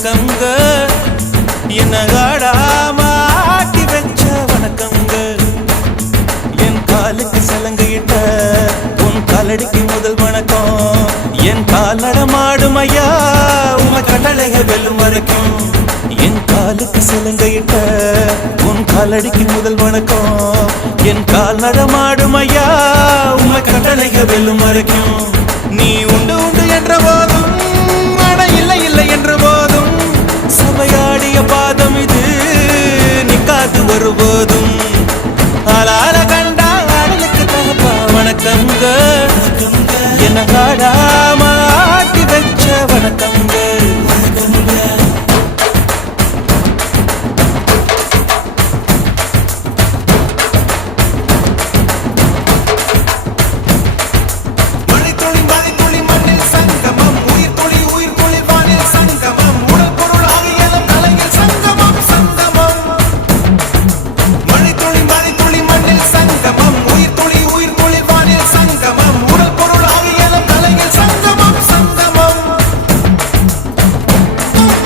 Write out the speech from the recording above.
வணக்கங்க என்ன ஆடாம ஆட்டி வச்ச வணக்கங்க என் காலுக்கு சலங்கையிட்ட உன் காலடிக்கு முதல் வணக்கம் என் கால் நடமாடும் ஐயா உங்க கட்டளைக வெல்லும் வரைக்கும் என் காலுக்கு சலங்கையிட்ட உன் காலடிக்கு முதல் வணக்கம் என் கால் நடமாடும் ஐயா உங்க கட்டளைக வெல்லும் வரைக்கும் நீ உண்டு உண்டு என்ற போதும் ஆனா இல்லை இல்லை என்ற போதும் சபையாடிய பாதம் இது நிக்காது வருபோதும் ஆளால கண்டா ஆடலுக்கு தகப்பா வணக்கங்க என்ன காடா